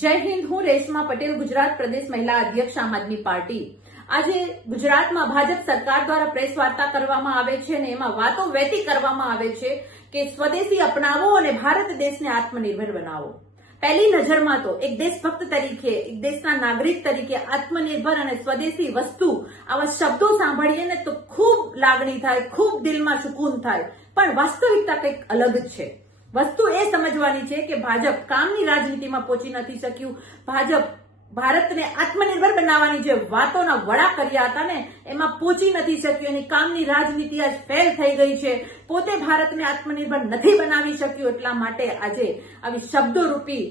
જય હિન્દ। હું રેશમા પટેલ, ગુજરાત પ્રદેશ મહિલા અધ્યક્ષ આમ આદમી પાર્ટી। આજે ગુજરાતમાં ભાજપ સરકાર દ્વારા પ્રેસ વાર્તા કરવામાં આવે છે અને એમાં વાતો વહેતી કરવામાં આવે છે કે સ્વદેશી અપનાવો અને ભારત દેશને આત્મનિર્ભર બનાવો। પહેલી નજરમાં તો એક દેશભક્ત તરીકે, એક દેશના નાગરિક તરીકે આત્મનિર્ભર અને સ્વદેશી વસ્તુ આવા શબ્દો સાંભળીએ ને તો ખૂબ લાગણી થાય, ખૂબ દિલમાં સુકૂન થાય, પણ વાસ્તવિકતા કંઈક અલગ જ છે। વસ્તુ એ સમજવાની છે કે ભાજપ કામની રાજનીતિમાં પહોંચી નથી શક્યું। ભાજપ ભારતને આત્મનિર્ભર બનાવવાની જે વાતોના વડા કર્યા હતા ને એમાં પહોંચી નથી શક્યું। એની કામની રાજનીતિ આજ ફેલ થઈ ગઈ છે। પોતે ભારતને આત્મનિર્ભર નથી બનાવી શક્યું। એટલા માટે આજે આવી શબ્દોરૂપી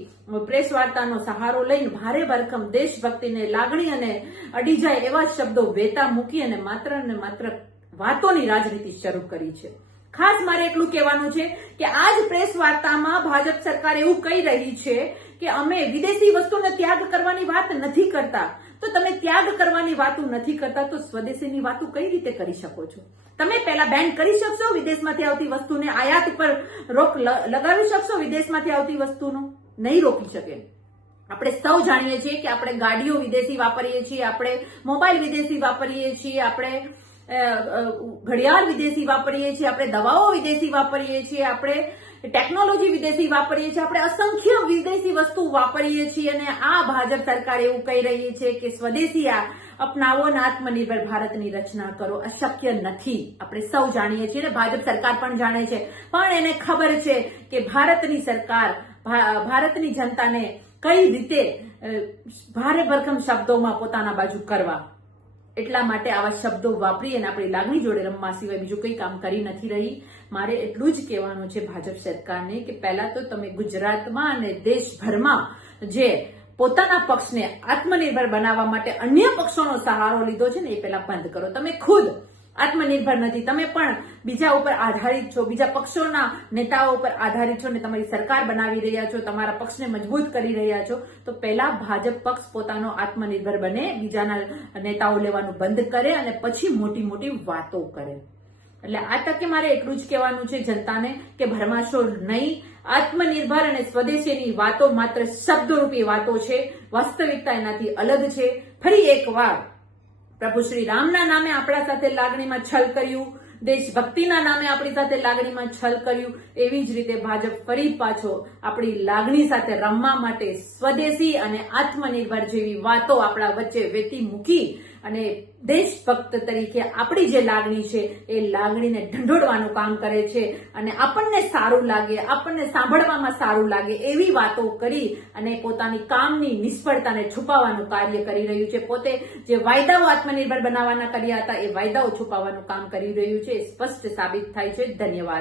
પ્રેસ વાર્તાનો સહારો લઈને ભારે ભરખમ દેશભક્તિને લાગણી અને અડી જાય એવા શબ્દો વેતા મૂકી અને માત્ર વાતોની રાજનીતિ શરૂ કરી છે। ખાસ મારે એટલું કહેવાનું છે કે આજ પ્રેસ વાર્તામાં ભાજપ સરકાર એવું કહી રહી છે કે અમે વિદેશી વસ્તુને ત્યાગ કરવાની વાત નથી કરતા। તો તમે ત્યાગ કરવાની વાતો નથી કરતા તો સ્વદેશીની વાતો કઈ રીતે કરી શકો છો? તમે પહેલા બેન કરી શકશો વિદેશમાંથી આવતી વસ્તુને? આયાત પર રોક લગાવી શકશો વિદેશમાંથી આવતી વસ્તુનો? નહીં રોકી શકે। આપણે સૌ જાણીએ છીએ કે આપણે ગાડીઓ વિદેશી વાપરીએ છીએ, આપણે મોબાઈલ વિદેશી વાપરીએ છીએ, આપણે ઘડિયાળ વિદેશી વાપરીએ છીએ, આપણે દવાઓ વિદેશી વાપરીએ છીએ, આપણે ટેકનોલોજી વિદેશી વાપરીએ છીએ, આપણે અસંખ્ય વિદેશી વસ્તુ વાપરીએ છીએ અને આ ભાજપ સરકાર એવું કહી રહી છે કે સ્વદેશી અપનાવો અને આત્મનિર્ભર ભારતની રચના કરો। અશક્ય નથી, આપણે સૌ જાણીએ છીએ અને ભાજપ સરકાર પણ જાણે છે, પણ એને ખબર છે કે ભારતની સરકાર ભારતની જનતાને કઈ રીતે ભારે ભરખમ શબ્દોમાં પોતાના બાજુ કરવા। એટલા માટે આવા શબ્દો વાપરી અને આપણી લાગણી જોડે રમવા સિવાય બીજું કંઈ કામ કરી નથી રહી। મારે એટલું જ કહેવાનું છે ભાજપ સરકારને કે પહેલા તો તમે ગુજરાતમાં અને દેશભરમાં જે પોતાના પક્ષને આત્મનિર્ભર બનાવવા માટે અન્ય પક્ષોનો સહારો લીધો છે ને એ પહેલા બંધ કરો। તમે ખુદ આત્મનિર્ભર નથી, તમે પણ બીજા ઉપર આધારિત છો, બીજા પક્ષોના નેતાઓ ઉપર આધારિત છો ને તમારી સરકાર બનાવી રહ્યા છો, તમારા પક્ષને મજબૂત કરી રહ્યા છો। તો પહેલા ભાજપ પક્ષ પોતાનો આત્મનિર્ભર બને, બીજાના નેતાઓ લેવાનું બંધ કરે અને પછી મોટી મોટી વાતો કરે। એટલે આ તકે મારે એટલું જ કહેવાનું છે જનતાને કે ભરમાશો નહીં। આત્મનિર્ભર અને સ્વદેશીની વાતો માત્ર શબ્દરૂપી વાતો છે, વાસ્તવિકતા એનાથી અલગ છે। ફરી એક વાર પ્રભુ શ્રી રામના નામે આપણા સાથે લાગણીમાં છલ કર્યું, દેશભક્તિના નામે આપણી સાથે લાગણીમાં છલ કર્યું, એવી જ રીતે ભાજપ ફરી પાછો આપણી લાગણી સાથે રમવા માટે સ્વદેશી અને આત્મનિર્ભર જેવી વાતો આપણા વચ્ચે વેતી મૂકી અને દેશભક્ત તરીકે આપણી જે લાગણી છે એ લાગણીને ઢંઢોળવાનું કામ કરે છે અને આપણને સારું લાગે, આપણને સાંભળવામાં સારું લાગે એવી વાતો કરી અને પોતાની કામની નિષ્ફળતાને છુપાવવાનું કાર્ય કરી રહ્યું છે। પોતે જે વાયદાઓ આત્મનિર્ભર બનાવવાના કર્યા હતા એ વાયદાઓ છુપાવવાનું કામ કરી રહ્યું છે, સ્પષ્ટ સાબિત થાય છે। ધન્યવાદ।